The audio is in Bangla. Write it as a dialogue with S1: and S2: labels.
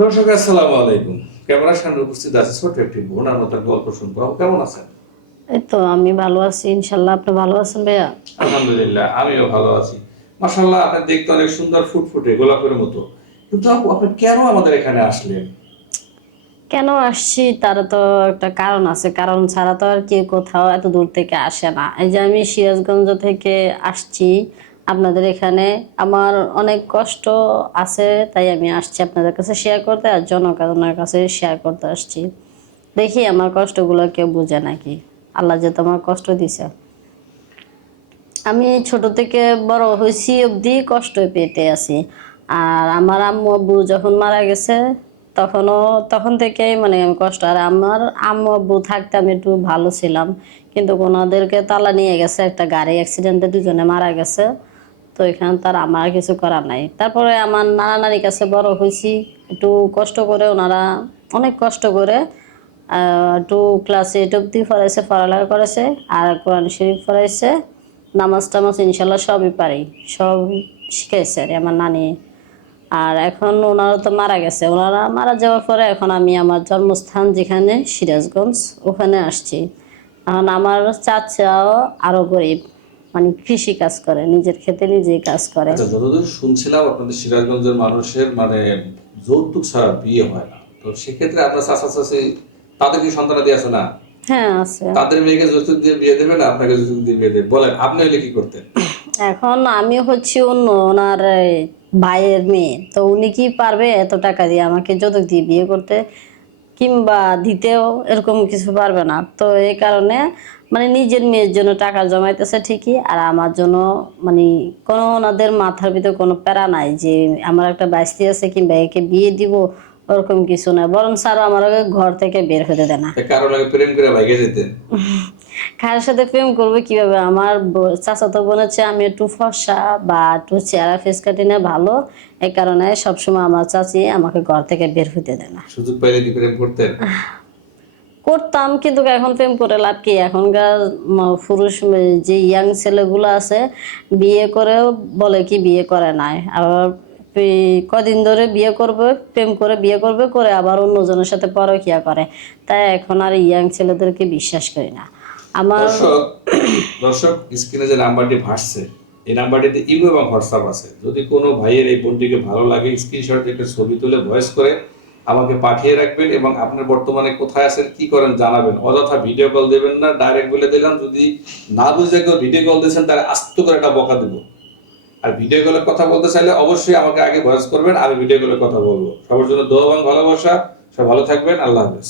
S1: দর্শক আসসালামু আলাইকুম। ক্যামেরার সামনে উপস্থিত আছে ছোট একটি বোন আর মতো গল্প শুনব। কেমন আছেন?
S2: এই তো আমি ভালো আছি ইনশাল্লাহ আপনি ভালো আছেন ভাইয়া?
S1: আলহামদুলিল্লাহ আমিও ভালো আছি। মাশাল্লাহ আপনি দেখতে অনেক সুন্দর ফুটফুটে গোলাপের মতো। কিন্তু আপনি কেন আমাদের এখানে আসলেন?
S2: কেন আসছি? তার তো একটা কারণ আছে। কারণ ছাড়া তো আর কেউ কোথাও এত দূর থেকে আসে না। এই যে আমি সিরাজগঞ্জ থেকে আসছি আপনাদের এখানে আমার অনেক কষ্ট আছে, তাই আমি আসছি আপনাদের কাছে শেয়ার করতে আর জনগণের কাছে শেয়ার করতে আসছি। দেখি আমার কষ্টগুলো কেউ বুঝে নাকি? আল্লাহ যে তোমার কষ্ট দিছে। আমি ছোট থেকে বড় হয়েছি অবধি কষ্ট পেতে আছি। আর আমার আম্মু আব্বু যখন মারা গেছে, তখনও, তখন থেকেই মানে আমি কষ্ট। আর আমার আম্মু আব্বু থাকতে আমি একটু ভালো ছিলাম। কিন্তু ওনাদেরকে তালা নিয়ে গেছে, একটা গাড়ি অ্যাক্সিডেন্টে দুজনে মারা গেছে। তো এখানে তার আমার কিছু করার নাই। তারপরে আমার নানা নানির কাছে বড় হয়েছি। একটু কষ্ট করে ওনারা অনেক কষ্ট করে একটু ক্লাস এইট অব্দি পড়াইছে, পড়ালেখা করেছে আর কোরআন শরীফ পড়াইছে। নামাজ টামাজ ইনশাল্লাহ সবই পারি, সব শিখাইছে আর আমার নানি। আর এখন ওনারা তো মারা গেছে। ওনারা মারা যাওয়ার পরে এখন আমি আমার জন্মস্থান যেখানে, সিরাজগঞ্জ, ওখানে আসছি। এখন আমার চাচাও আরও গরিব। মানে কৃষি কাজ করে নিজের খেতে নিজেই কাজ করে।
S1: আচ্ছা যতদূর শুনছিলাম আপনাদের সিরাজগঞ্জের মানুষের মানে যৌতুক ছাড়া বিয়ে হয় না। তো সেক্ষেত্রে আপনার চাচা চাচি তাদের কি সন্তানাদি আছে না?
S2: হ্যাঁ আছে।
S1: তাদের মেয়েকে যৌতুক দিয়ে বিয়ে দেবে না? আপনাকে যৌতুক দিয়ে বিয়ে দেবে? বলেন আপনি হলে কি করতেন?
S2: এখন আমি হচ্ছি অন্য ওনার ভাইয়ের মেয়ে। তো উনি কি পারবে এত টাকা দিয়ে আমাকে যতক দিয়ে বিয়ে করতে? কিংবা দিতেও এরকম কিছু পারবে না। তো এই কারণে মানে নিজের মেয়ের জন্য টাকা জমাইতেছে ঠিকই আর আমার জন্য মানে কোনো ওনাদের মাথার ভিতরে কোনো প্যারা নাই যে আমার একটা বাইস্তি আছে কিংবা একে বিয়ে দিব ওরকম কিছু না বরং স্যার আমার ঘর থেকে বের হতে দেয় না।
S1: কারও লাগে প্রেম করে ভাইকে যেতেন।
S2: কার সাথে প্রেম করবে কীভাবে? আমার চাচাতো বোন হচ্ছে আমি একটু ফর্সা বা একটু চেহারা ফেস কাটি না ভালো। এই কারণে সবসময় আমার চাচি আমাকে ঘর থেকে বের হইতে দেয় না।
S1: সুযোগ পাইলে কি প্রেম করতেন?
S2: করতাম কিন্তু এখন প্রেম করে লাভ কি? এখনকার পুরুষ যে ইয়াং ছেলেগুলো আছে বিয়ে করেও বলে কি বিয়ে করে নাই। আবার কদিন ধরে বিয়ে করবে প্রেম করে বিয়ে করবে করে আবার অন্যজনের সাথে পরকিয়া করে। তাই এখন আর ইয়াং ছেলেদেরকে বিশ্বাস করি না। আমার
S1: দর্শক দর্শক স্ক্রিনে যে নাম্বারটি ভাসছে, এই নাম্বারটিতে ইমো এবং হোয়াটসঅ্যাপ আছে। যদি কোনো ভাইয়ের এই বোনটিকে ভালো লাগে স্ক্রিনশট একটা ছবি তুলে ভয়েস করে আমাকে পাঠিয়ে রাখবেন এবং আপনার বর্তমানে কোথায় আছেন, কি করেন জানাবেন। অযথা ভিডিও কল দেবেন না ডাইরেক্ট বলে দিলাম, যদি না বুঝে কেউ ভিডিও কল দিয়েছেন, তাহলে আস্ত করে একটা বকা দেবো। আর ভিডিও কলে কথা বলতে চাইলে অবশ্যই আমাকে আগে ভয়েস করবেন, আমি ভিডিও কলে কথা বলব। সবার জন্য দোয়া এবং ভালোবাসা সব ভালো থাকবেন, আল্লাহ হাফেজ।